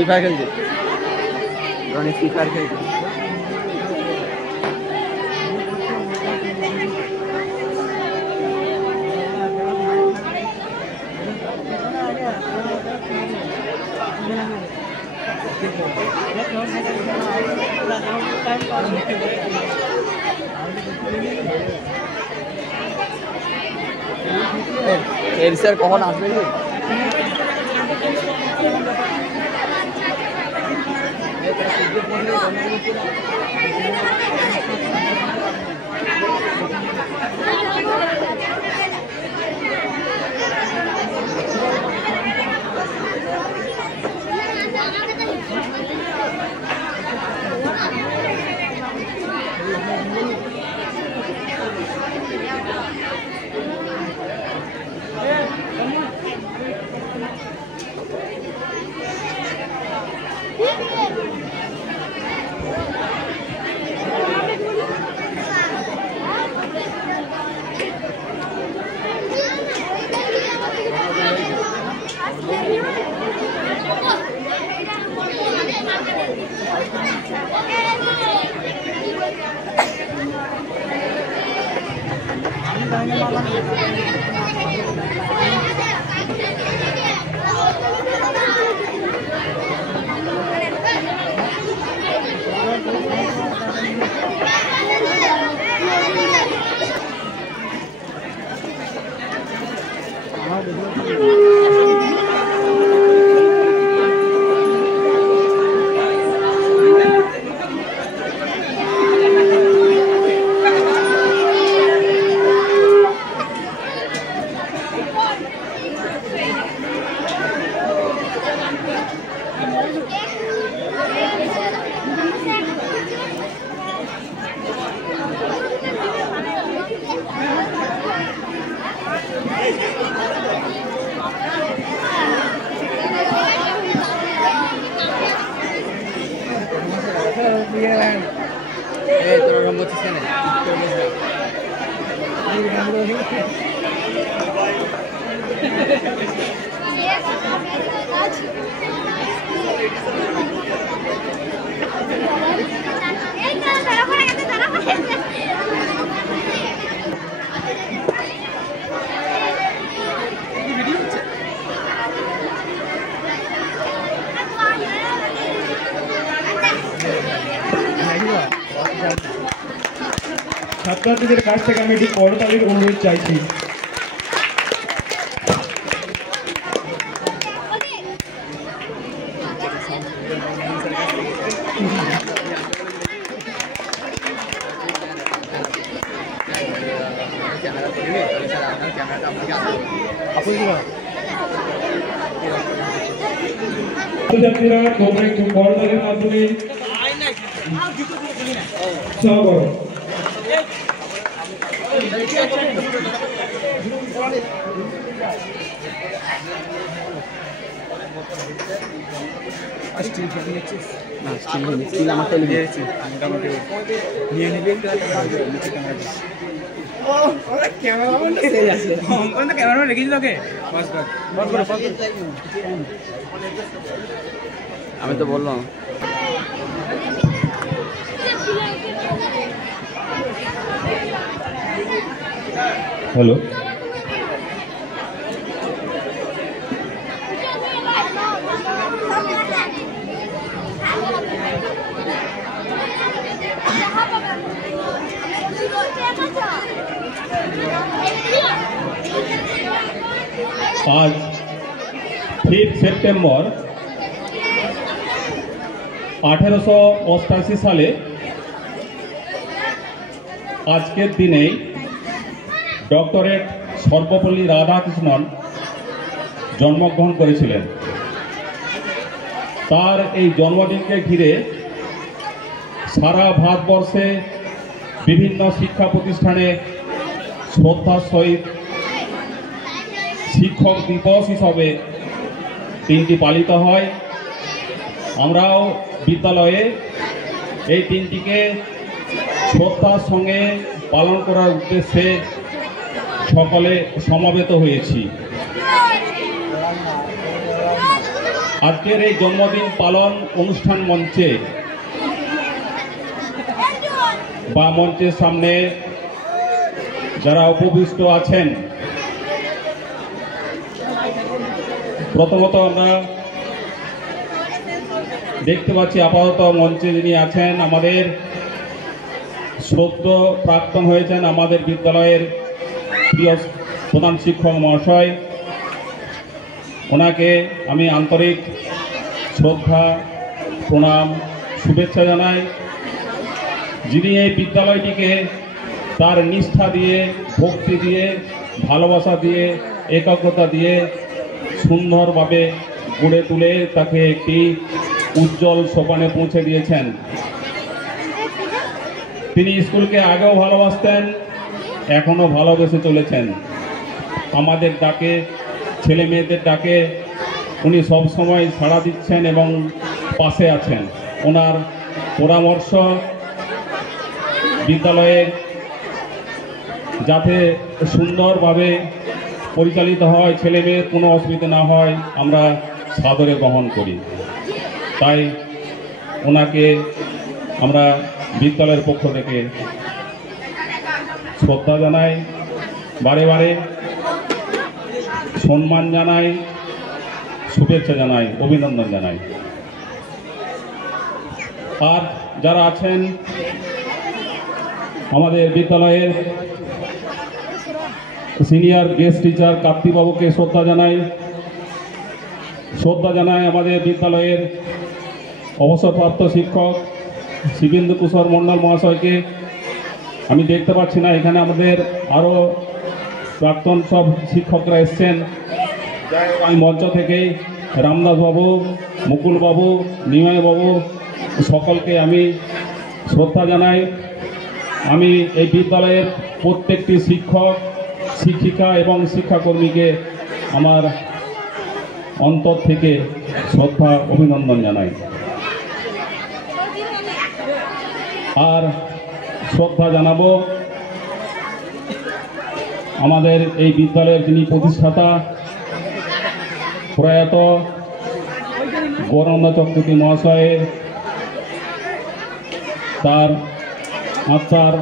Free fire খেলছে, Roni free fire খেলছে। এর স্যার কখন আসবে? তোরা রঙ করছিস কেন? ছাত্রছাত্রীদের কাছ থেকে আমি একটি করতালির অনুরোধ চাইছি। ছাত্রছাত্রীরা তোমরা একটু করতালির মাধ্যমে উৎসাহ করো। আমি তো বললাম হ্যালো, आज 5 সেপ্টেম্বর 1888 সালে আজকের দিনেই ডক্টরেট সর্বপল্লী রাধাকৃষ্ণন জন্মগ্রহণ করেছিলেন। তার এই জন্মদিনকে ঘিরে সারা ভারতবর্ষে বিভিন্ন শিক্ষা প্রতিষ্ঠানে শ্রদ্ধার সহিত শিক্ষক দিবস হিসাবে দিনটি পালিত হয়। আমরাও বিদ্যালয়ে এই দিনটিকে শ্রদ্ধার সঙ্গে পালন করার উদ্দেশ্যে সকলে সমবেত হয়েছি। আজকের এই জন্মদিন পালন অনুষ্ঠান মঞ্চে বা মঞ্চের সামনে যারা উপবিষ্ট আছেন, প্রথমত আমরা দেখতে পাচ্ছি আপাতত মঞ্চে যিনি আছেন আমাদের সদ্য প্রাক্তন হয়েছেন আমাদের বিদ্যালয়ের প্রিয় প্রধান শিক্ষক মহাশয়। ওনাকে আমি আন্তরিক শ্রদ্ধা, প্রণাম, শুভেচ্ছা জানাই, যিনি এই বিদ্যালয়টিকে তার নিষ্ঠা দিয়ে, ভক্তি দিয়ে, ভালোবাসা দিয়ে, একাগ্রতা দিয়ে সুন্দরভাবে গড়ে তুলে তাকে একটি উজ্জ্বল সোপানে পৌঁছে দিয়েছেন। তিনি স্কুলকে আগেও ভালোবাসতেন, এখনও ভালোবেসে চলেছেন। আমাদের ডাকে, ছেলে মেয়েদের ডাকে উনি সবসময় সাড়া দিচ্ছেন এবং পাশে আছেন। ওনার পরামর্শ বিদ্যালয়ে যাতে সুন্দরভাবে পরিচালিত হয়, ছেলে মেয়ের কোনো অসুবিধা না হয়, আমরা সাদরে গ্রহণ করি। তাই ওনাকে আমরা বিদ্যালয়ের পক্ষ থেকে শ্রদ্ধা জানাই, বারে বারে সম্মান জানাই, শুভেচ্ছা জানাই, অভিনন্দন জানাই। আর যারা আছেন আমাদের বিদ্যালয়ের সিনিয়র গেস্ট টিচার কার্তিকবাবুকে শ্রদ্ধা জানাই আমাদের বিদ্যালয়ের অবসরপ্রাপ্ত শিক্ষক শিবেন্দু কুশল মণ্ডল মহাশয়কে। আমি দেখতে পাচ্ছি না, এখানে আমাদের আরও প্রাক্তন সব শিক্ষকরা এসছেন। আমি মঞ্চ থেকেই রামদাসবাবু, মুকুলবাবু, নিমাইবাবু সকলকে আমি শ্রদ্ধা জানাই। আমি এই বিদ্যালয়ের প্রত্যেকটি শিক্ষক, শিক্ষিকা এবং শিক্ষাকর্মীকে আমার অন্তর থেকে শ্রদ্ধা, অভিনন্দন জানাই। আর শ্রদ্ধা জানাবো আমাদের এই বিদ্যালয়ের যিনি প্রতিষ্ঠাতা প্রয়াত গৌরাঙ্গ চক্রবর্তী মহাশয়ের, তার আত্মার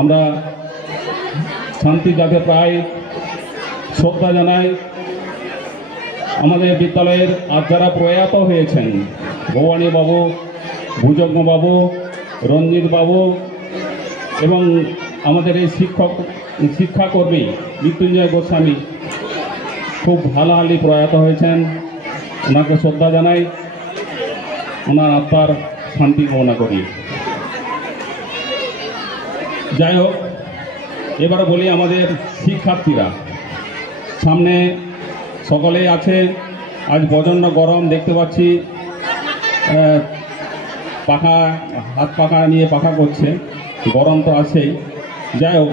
আমরা শান্তি যাতে প্রায় শ্রদ্ধা জানাই। আমাদের বিদ্যালয়ের আর যারা প্রয়াত হয়েছেন, ভবানী বাবু, ভুজঙ্গ বাবু, রঞ্জিত বাবু এবং আমাদের এই শিক্ষাকর্মী মৃত্যুঞ্জয় গোস্বামী খুব হালাহালি প্রয়াত হয়েছেন, ওনাকে শ্রদ্ধা জানাই, ওনার আত্মার শান্তি কামনা করি। যাই হোক, এবারে বলি আমাদের শিক্ষার্থীরা সামনে সকলেই আছে। আজ প্রচণ্ড গরম দেখতে পাচ্ছি, পাখা, হাত পাখা নিয়ে পাখা করছে, গরম তো আছেই। যাই হোক,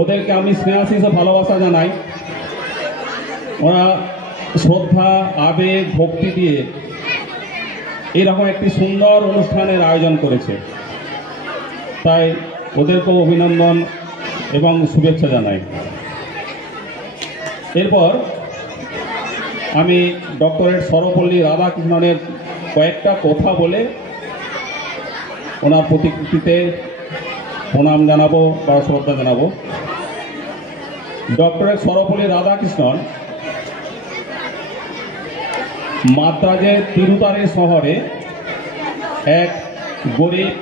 ওদেরকে আমি স্নেহাশিস ভালোবাসা জানাই। ওরা শ্রদ্ধা, আবেগ, ভক্তি দিয়ে এরকম একটি সুন্দর অনুষ্ঠানের আয়োজন করেছে, তাই ওদেরকেও অভিনন্দন এবং শুভেচ্ছা জানাই। এরপর আমি ডক্টরেট সর্বপল্লী রাধাকৃষ্ণনের কয়েকটা কথা বলে ওনার প্রতিকৃতিতে প্রণাম জানাবো বা শ্রদ্ধা জানাবো। ডক্টরেট সর্বপল্লী রাধাকৃষ্ণন মাদ্রাজের তিরুতারে শহরে এক গরিব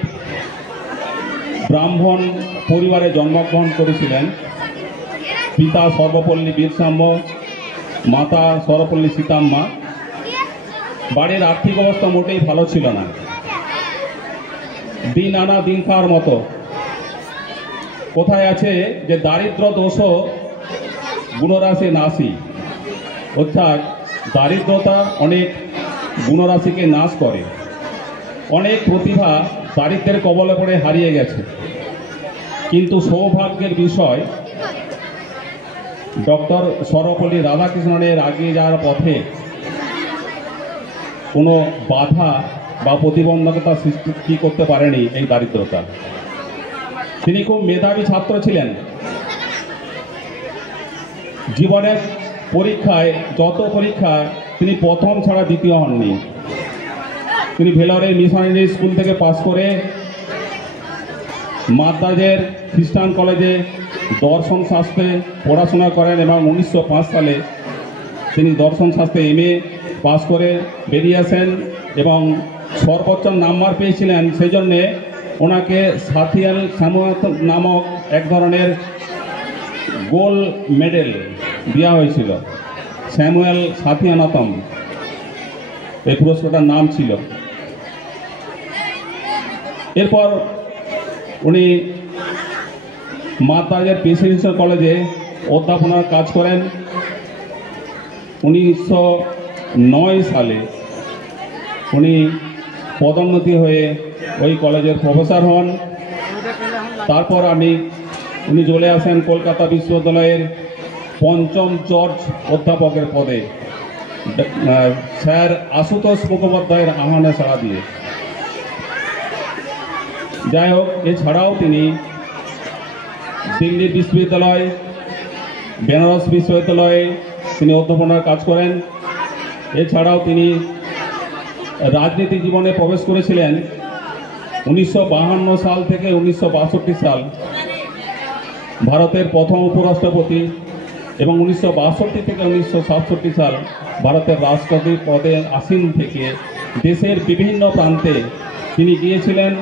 ব্রাহ্মণ পরিবারে জন্মগ্রহণ করেছিলেন। পিতা সর্বপল্লী বীরসাম্য, মাতা সর্বপল্লী সীতাম্মা। বাড়ির আর্থিক অবস্থা মোটেই ভালো ছিল না, দিন আনা দিন খাওয়ার মতো। কোথায় আছে যে দারিদ্র দোষ গুণরাশি নাশি, অর্থাৎ দারিদ্রতা অনেক গুণরাশিকে নাশ করে। অনেক প্রতিভা দারিদ্রের কবলে পড়ে হারিয়ে গেছে, কিন্তু সৌভাগ্যের বিষয় ডক্টর সর্বপল্লী রাধাকৃষ্ণনের এগিয়ে যাওয়ার পথে কোনো বাধা বা প্রতিবন্ধকতা সৃষ্টি করতে পারেনি এই দারিদ্রতা। তিনি খুব মেধাবী ছাত্র ছিলেন। জীবনের পরীক্ষায় যত পরীক্ষা তিনি প্রথম ছাড়া দ্বিতীয় হননি। তিনি ভেলোরের মিশনারি স্কুল থেকে পাশ করে মাদ্রাজের খ্রিস্টান কলেজে দর্শন শাস্ত্রে পড়াশোনা করেন এবং 1905 সালে তিনি দর্শন শাস্ত্রে MA পাশ করে বেরিয়ে আসেন এবং সর্বোচ্চ নাম্বার পেয়েছিলেন। সেই জন্যে ওনাকে সাথিয়াল স্যামুয়েল নামক এক ধরনের গোল্ড মেডেল দেওয়া হয়েছিল। স্যামুয়েল সাথিয়ানতম এই পুরস্কারটার নাম ছিল। এরপর উনি মাদ্রাজের প্রেসিডেন্সিয়াল কলেজে অধ্যাপনার কাজ করেন। 1909 সালে উনি পদোন্নতি হয়ে ওই কলেজের প্রফেসর হন। তারপর উনি চলে আসেন কলকাতা বিশ্ববিদ্যালয়ের পঞ্চম জর্জ অধ্যাপকের পদে স্যার আশুতোষ মুখোপাধ্যায়ের আহ্বানে সাড়া দিয়ে। যাই হোক, এছাড়াও তিনি দিল্লি বিশ্ববিদ্যালয়, বেনারস বিশ্ববিদ্যালয়ে তিনি অধ্যাপনার কাজ করেন। এছাড়াও তিনি রাজনীতি জীবনে প্রবেশ করেছিলেন 1952 সাল থেকে 1962 সাল ভারতের প্রথম উপরাষ্ট্রপতি এবং 1962 থেকে 1967 সাল ভারতের রাষ্ট্রপতি পদে আসীন থেকে দেশের বিভিন্ন প্রান্তে তিনি গিয়েছিলেন।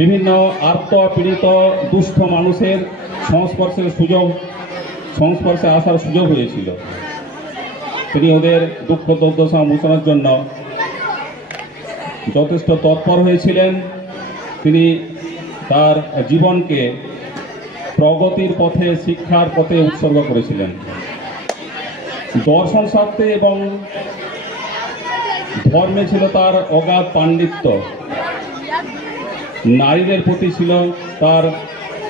বিভিন্ন আর্ত পীড়িত দুস্থ মানুষের সংস্পর্শে আসার সুযোগ হয়েছিল। তিনি ওদের দুঃখ দুর্দশা মোচনের জন্য যথেষ্ট তৎপর হয়েছিলেন। তিনি তার জীবনকে প্রগতির পথে, শিক্ষার পথে উৎসর্গ করেছিলেন। দর্শন শাস্ত্রে এবং ধর্মে ছিল তার অগাধ পাণ্ডিত্য। নারীদের প্রতি ছিল তার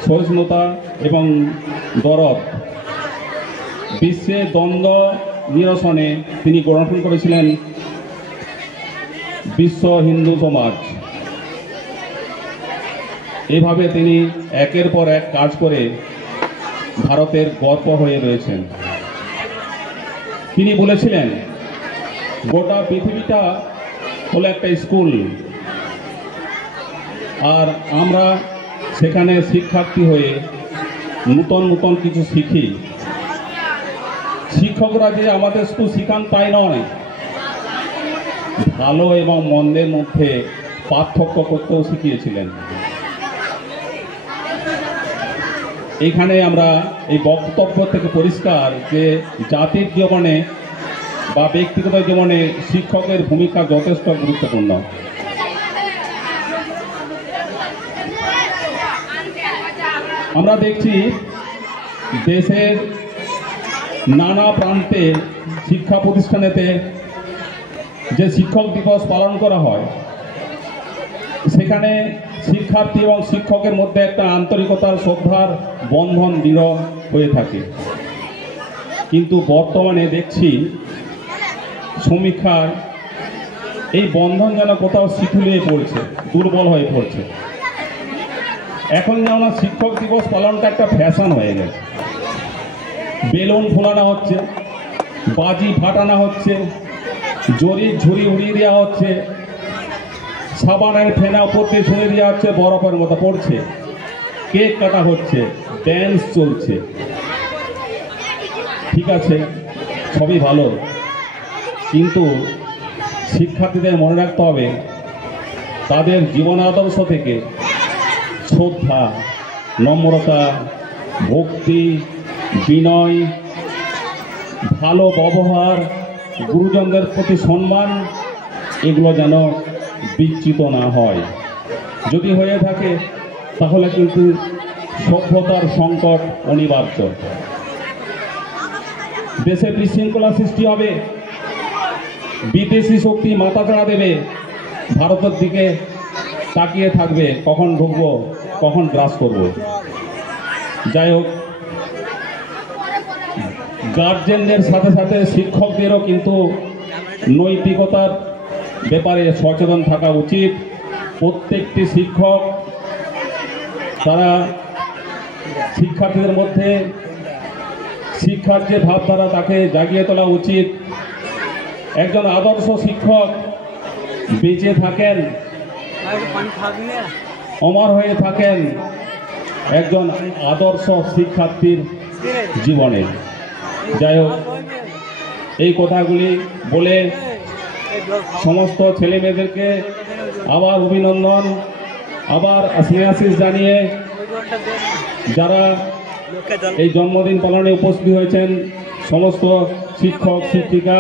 সহিষ্ণুতা এবং দরদ। বিশ্বে দ্বন্দ্ব নিরসনে তিনি গঠন করেছিলেন বিশ্ব হিন্দু সমাজ। এভাবে তিনি একের পর এক কাজ করে ভারতের গর্ব হয়ে রয়েছেন। তিনি বলেছিলেন, গোটা পৃথিবীটা হলো একটা স্কুল, আর আমরা সেখানে শিক্ষার্থী হয়ে নূতন নূতন কিছু শিখি। শিক্ষকরা যে আমাদের স্কুল শিখান তাই নয়, ভালো এবং মন্দের মধ্যে পার্থক্য করতেও শিখিয়েছিলেন। এখানে আমরা এই বক্তব্য থেকে পরিষ্কার যে জাতির জীবনে বা ব্যক্তিগত জীবনে শিক্ষকের ভূমিকা যথেষ্ট গুরুত্বপূর্ণ। আমরা দেখছি দেশের নানা প্রান্তে শিক্ষা প্রতিষ্ঠানেতে যে শিক্ষক দিবস পালন করা হয়, সেখানে শিক্ষার্থী এবং শিক্ষকের মধ্যে একটা আন্তরিকতার, শ্রদ্ধার বন্ধন দৃঢ় হয়ে থাকে। কিন্তু বর্তমানে দেখছি সমীক্ষায় এই বন্ধন যেন কোথাও শিথিল হয়ে পড়ছে, দুর্বল হয়ে পড়ছে। এখন যেন শিক্ষক দিবস পালনটা একটা ফ্যাশন হয়ে গেছে। বেলুন ফোলানো হচ্ছে, বাজি ফাটানো হচ্ছে, জরির ঝুড়ি উড়িয়ে দেওয়া হচ্ছে, সাবানের ফেনা উপর দিয়ে ছুঁড়ে দেওয়া হচ্ছে, বরফের মতো পড়ছে, কেক কাটা হচ্ছে, ড্যান্স চলছে। ঠিক আছে, সবই ভালো, কিন্তু শিক্ষার্থীদের মনে রাখতে হবে তাদের জীবন আদর্শ থেকে শ্রদ্ধা, নম্রতা, ভক্তি, বিনয়, ভালো ব্যবহার, গুরুজনদের প্রতি সম্মান, এগুলো যেন বিচ্যুত না হয়। যদি হয়ে থাকে তাহলে কিন্তু সভ্যতার সংকট অনিবার্য। দেশে বিশৃঙ্খলা সৃষ্টি হবে, বিদেশি শক্তি মাথাচাড়া দেবে, ভারতের দিকে তাকিয়ে থাকবে কখন ঢুকবো, কখন গ্রাস করব। যাই হোক, গার্জেনদের সাথে সাথে শিক্ষকদেরও কিন্তু নৈতিকতার ব্যাপারে সচেতন থাকা উচিত। প্রত্যেকটি শিক্ষক তারা শিক্ষার্থীদের মধ্যে শিক্ষার যে ভাবধারা তাকে জাগিয়ে তোলা উচিত। একজন আদর্শ শিক্ষক বেঁচে থাকেন, অমর হয়ে থাকেন একজন আদর্শ শিক্ষার্থীর জীবনে। যাই হোক, এই কথাগুলি বলে সমস্ত ছেলে মেয়েদেরকে আবার অভিনন্দন, আবার স্নেহাশিস জানিয়ে যারা এই জন্মদিন পালনে উপস্থিত হয়েছেন সমস্ত শিক্ষক শিক্ষিকা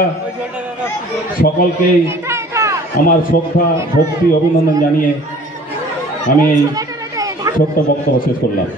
সকলকেই আমার শ্রদ্ধা ভক্তি অভিনন্দন জানিয়ে আমি এই ছোট্ট বক্তব্য শেষ করলাম।